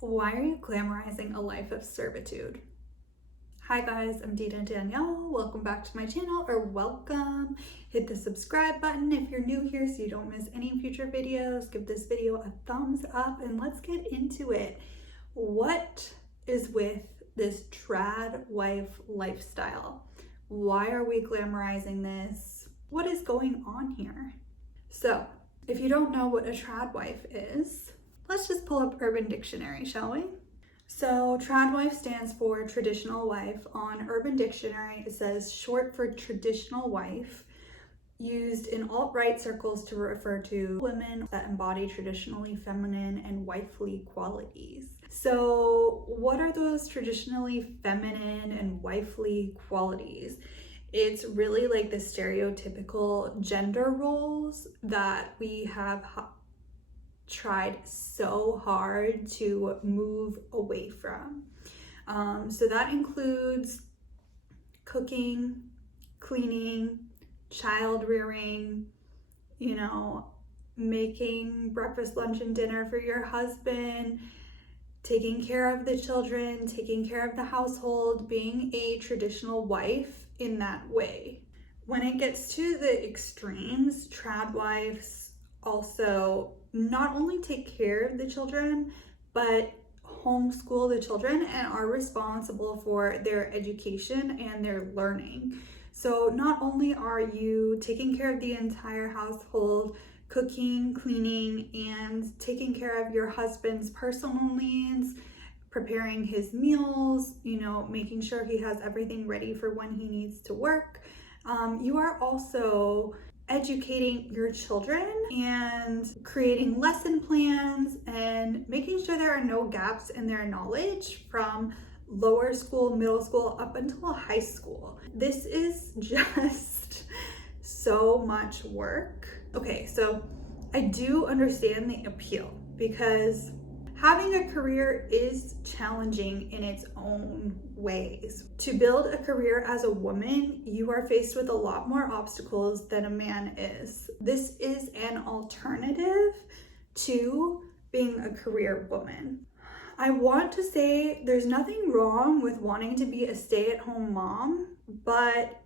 Why are you glamorizing a life of servitude? Hi guys, I'm Dita Danielle. Welcome back to my channel, or welcome. Hit the subscribe button if you're new here so you don't miss any future videos. Give this video a thumbs up and let's get into it. What is with this trad wife lifestyle? Why are we glamorizing this? What is going on here? So, if you don't know what a trad wife is, let's just pull up Urban Dictionary, shall we? So trad wife stands for traditional wife. On Urban Dictionary, it says short for traditional wife, used in alt-right circles to refer to women that embody traditionally feminine and wifely qualities. So what are those traditionally feminine and wifely qualities? It's really like the stereotypical gender roles that we have tried so hard to move away from. So that includes cooking, cleaning, child rearing, making breakfast, lunch, and dinner for your husband, taking care of the children, taking care of the household, being a traditional wife in that way. When it gets to the extremes, trad wives also not only take care of the children, but homeschool the children and are responsible for their education and their learning. So not only are you taking care of the entire household, cooking, cleaning, and taking care of your husband's personal needs, preparing his meals, making sure he has everything ready for when he needs to work, you are also educating your children and creating lesson plans and making sure there are no gaps in their knowledge from lower school, middle school, up until high school. This is just so much work. Okay, so I do understand the appeal because having a career is challenging in its own ways. To build a career as a woman, you are faced with a lot more obstacles than a man is. This is an alternative to being a career woman. I want to say there's nothing wrong with wanting to be a stay-at-home mom, but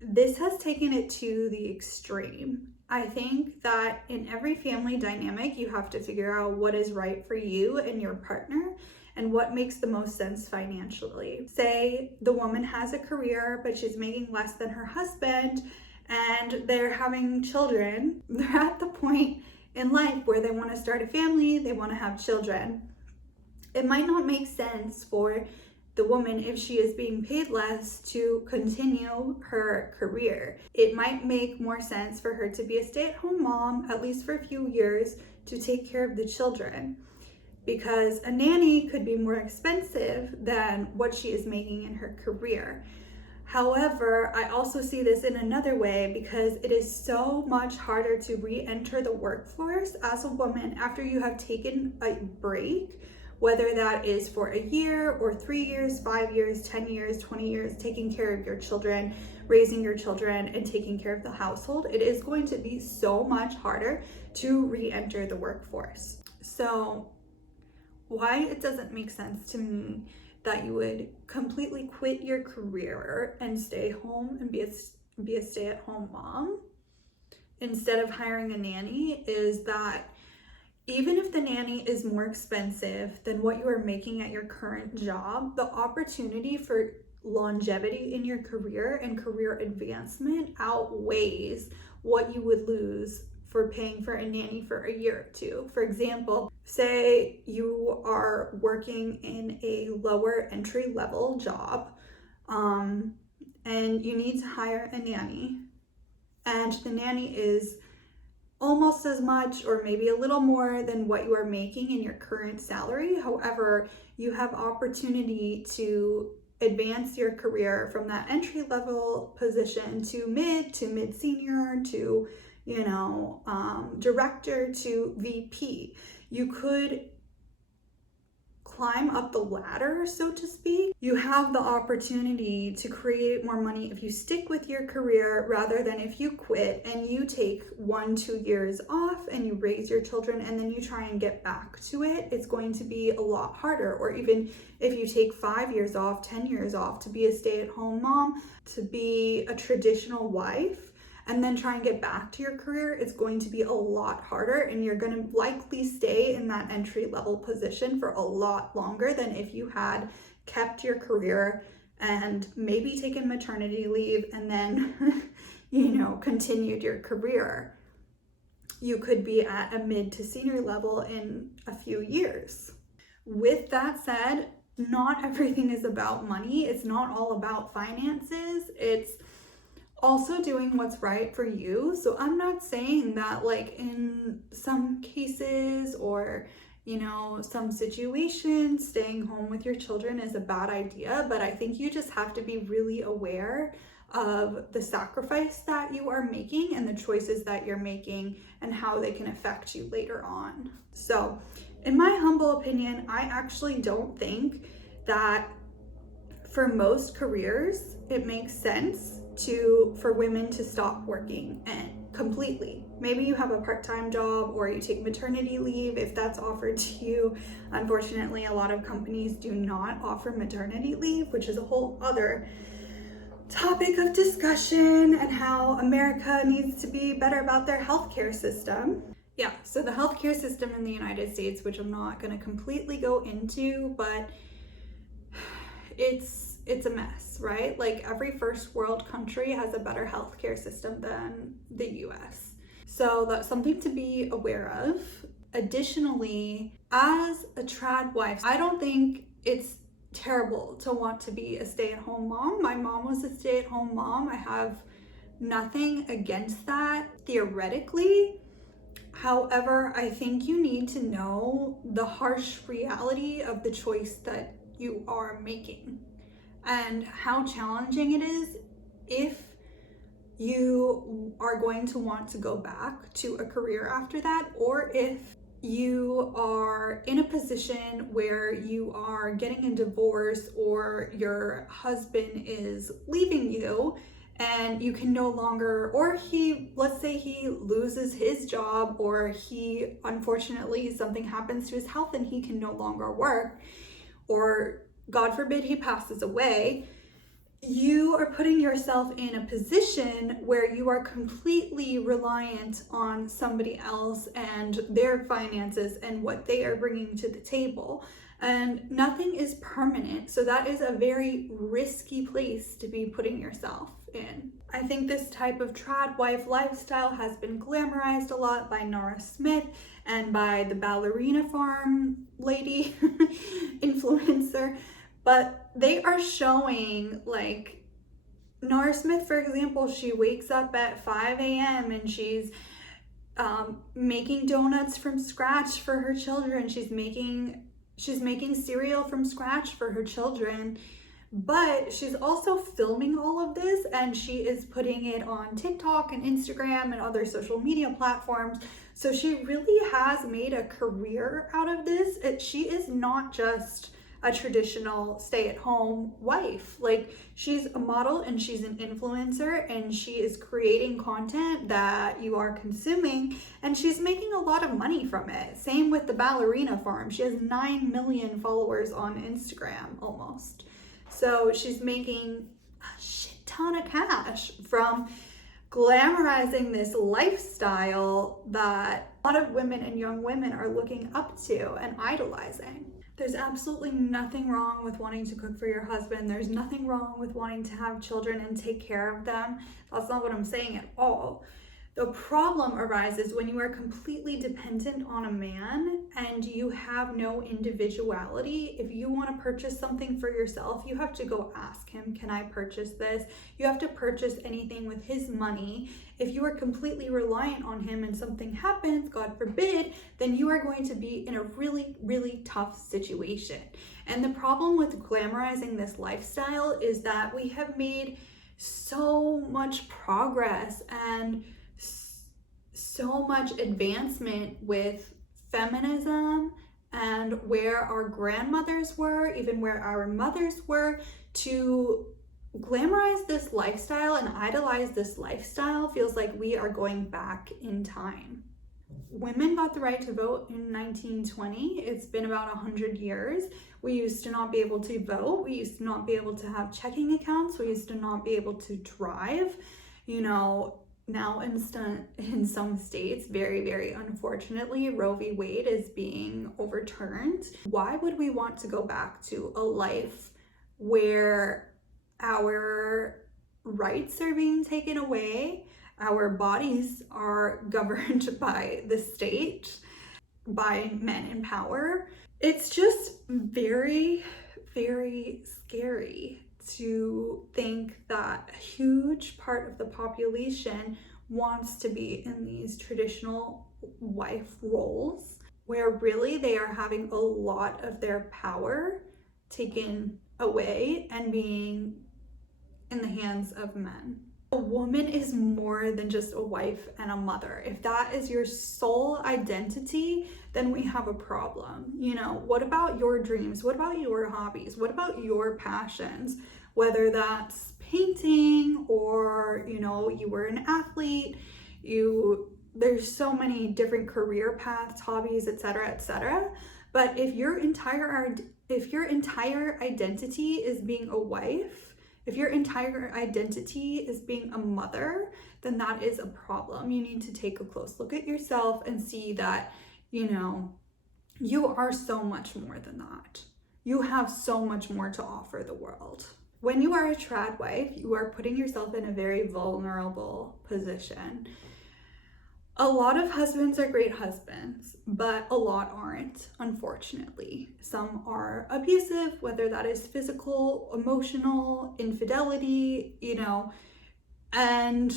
this has taken it to the extreme. I think that in every family dynamic, you have to figure out what is right for you and your partner and what makes the most sense financially. Say the woman has a career, but she's making less than her husband and they're having children. They're at the point in life where they want to start a family, they want to have children. It might not make sense for the woman, if she is being paid less, to continue her career. It might make more sense for her to be a stay-at-home mom, at least for a few years, to take care of the children, because a nanny could be more expensive than what she is making in her career. However, I also see this in another way because it is so much harder to re-enter the workforce as a woman after you have taken a break, whether that is for a year or 3 years, 5 years, 10 years, 20 years, taking care of your children, raising your children, and taking care of the household. It is going to be so much harder to re-enter the workforce. So why it doesn't make sense to me that you would completely quit your career and stay home and be a stay-at-home mom instead of hiring a nanny is that even if the nanny is more expensive than what you are making at your current job, the opportunity for longevity in your career and career advancement outweighs what you would lose for paying for a nanny for a year or two. For example, say you are working in a lower entry level job and you need to hire a nanny, and the nanny is almost as much or maybe a little more than what you are making in your current salary. However, you have opportunity to advance your career from that entry level position to mid senior to director to VP. You could climb up the ladder, so to speak. You have the opportunity to create more money if you stick with your career rather than if you quit and you take 1-2 years off and you raise your children and then you try and get back to it. It's going to be a lot harder. Or even if you take 5 years off, 10 years off to be a stay-at-home mom, to be a traditional wife, and then try and get back to your career, it's going to be a lot harder, and you're going to likely stay in that entry-level position for a lot longer than if you had kept your career and maybe taken maternity leave and then, continued your career. You could be at a mid to senior level in a few years. With that said, not everything is about money. It's not all about finances. It's also doing what's right for you. So I'm not saying that like in some cases or some situations staying home with your children is a bad idea, but I think you just have to be really aware of the sacrifice that you are making and the choices that you're making and how they can affect you later on. So in my humble opinion, I actually don't think that for most careers it makes sense for women to stop working and completely. Maybe you have a part-time job or you take maternity leave if that's offered to you. Unfortunately, a lot of companies do not offer maternity leave, which is a whole other topic of discussion, and how America needs to be better about their healthcare system. Yeah, so the healthcare system in the United States, which I'm not going to completely go into, but it's a mess, right? Like every first world country has a better healthcare system than the US. So that's something to be aware of. Additionally, as a trad wife, I don't think it's terrible to want to be a stay-at-home mom. My mom was a stay-at-home mom. I have nothing against that theoretically. However, I think you need to know the harsh reality of the choice that you are making and how challenging it is if you are going to want to go back to a career after that, or if you are in a position where you are getting a divorce or your husband is leaving you and you can no longer, or let's say he loses his job, or unfortunately something happens to his health and he can no longer work, or God forbid he passes away. You are putting yourself in a position where you are completely reliant on somebody else and their finances and what they are bringing to the table. And nothing is permanent. So that is a very risky place to be putting yourself in. I think this type of trad wife lifestyle has been glamorized a lot by Nara and by the ballerina farm lady influencer. But they are showing, like, Nara, for example, she wakes up at 5 a.m. and she's making donuts from scratch for her children. She's making cereal from scratch for her children. But she's also filming all of this and she is putting it on TikTok and Instagram and other social media platforms. So she really has made a career out of this. She is not just a traditional stay-at-home wife. Like, she's a model and she's an influencer and she is creating content that you are consuming and she's making a lot of money from it. Same with the ballerina farm. She has 9 million followers on Instagram almost. So she's making a shit ton of cash from glamorizing this lifestyle that a lot of women and young women are looking up to and idolizing. There's absolutely nothing wrong with wanting to cook for your husband. There's nothing wrong with wanting to have children and take care of them. That's not what I'm saying at all. The problem arises when you are completely dependent on a man and you have no individuality. If you want to purchase something for yourself, you have to go ask him, can I purchase this? You have to purchase anything with his money. If you are completely reliant on him and something happens, God forbid, then you are going to be in a really, really tough situation. And the problem with glamorizing this lifestyle is that we have made so much progress and so much advancement with feminism and where our grandmothers were, even where our mothers were, to glamorize this lifestyle and idolize this lifestyle feels like we are going back in time. Women got the right to vote in 1920. It's been about 100 years. We used to not be able to vote. We used to not be able to have checking accounts. We used to not be able to drive. You know, now in some states, very, very unfortunately, Roe v. Wade is being overturned. Why would we want to go back to a life where our rights are being taken away, our bodies are governed by the state, by men in power? It's just very, very scary to think that a huge part of the population wants to be in these traditional wife roles, where really they are having a lot of their power taken away and being in the hands of men. A woman is more than just a wife and a mother. If that is your sole identity, then we have a problem. You know, what about your dreams? What about your hobbies? What about your passions? Whether that's painting or, you know, you were an athlete, there's so many different career paths, hobbies, etc., etc. But if your entire identity is being a wife, if your entire identity is being a mother, then that is a problem. You need to take a close look at yourself and see that, you know, you are so much more than that. You have so much more to offer the world. When you are a trad wife, you are putting yourself in a very vulnerable position. A lot of husbands are great husbands, but a lot aren't, unfortunately. Some are abusive, whether that is physical, emotional, infidelity, you know, and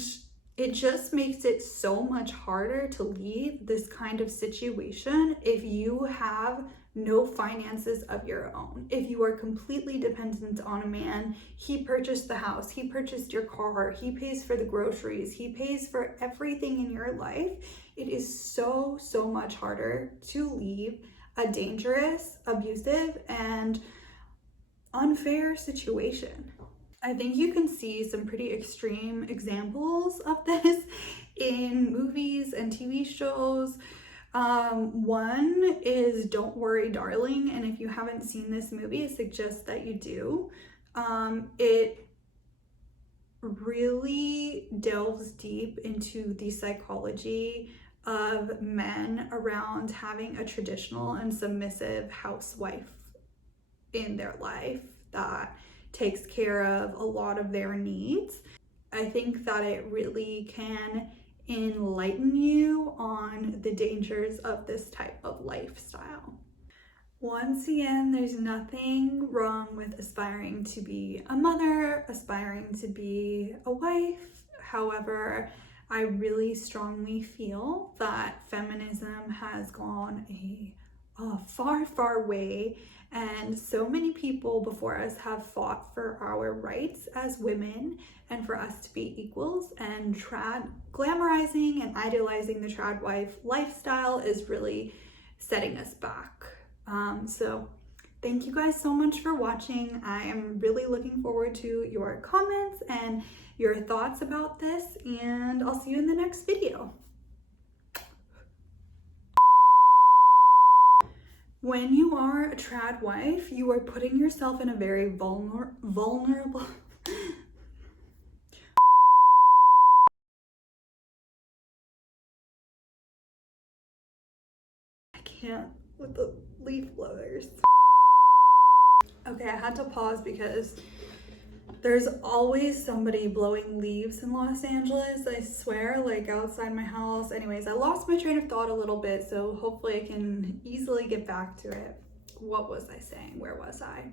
it just makes it so much harder to leave this kind of situation if you have no finances of your own. If you are completely dependent on a man, he purchased the house, he purchased your car, he pays for the groceries, he pays for everything in your life. It is so, so much harder to leave a dangerous, abusive, and unfair situation. I think you can see some pretty extreme examples of this in movies and TV shows. One is Don't Worry, Darling, and if you haven't seen this movie, I suggest that you do. It really delves deep into the psychology of men around having a traditional and submissive housewife in their life that takes care of a lot of their needs. I think that it really can enlighten you on the dangers of this type of lifestyle. Once again, there's nothing wrong with aspiring to be a mother, aspiring to be a wife. However, I really strongly feel that feminism has gone a far, far way, and so many people before us have fought for our rights as women and for us to be equals, and glamorizing and idolizing the trad wife lifestyle is really setting us back. So thank you guys so much for watching. I am really looking forward to your comments and your thoughts about this, and I'll see you in the next video. When you are a trad wife, you are putting yourself in a very vulnerable I can't with the leaf blowers. Okay, I had to pause because there's always somebody blowing leaves in Los Angeles, I swear, like outside my house. Anyways, I lost my train of thought a little bit, so hopefully I can easily get back to it. What was I saying? Where was I?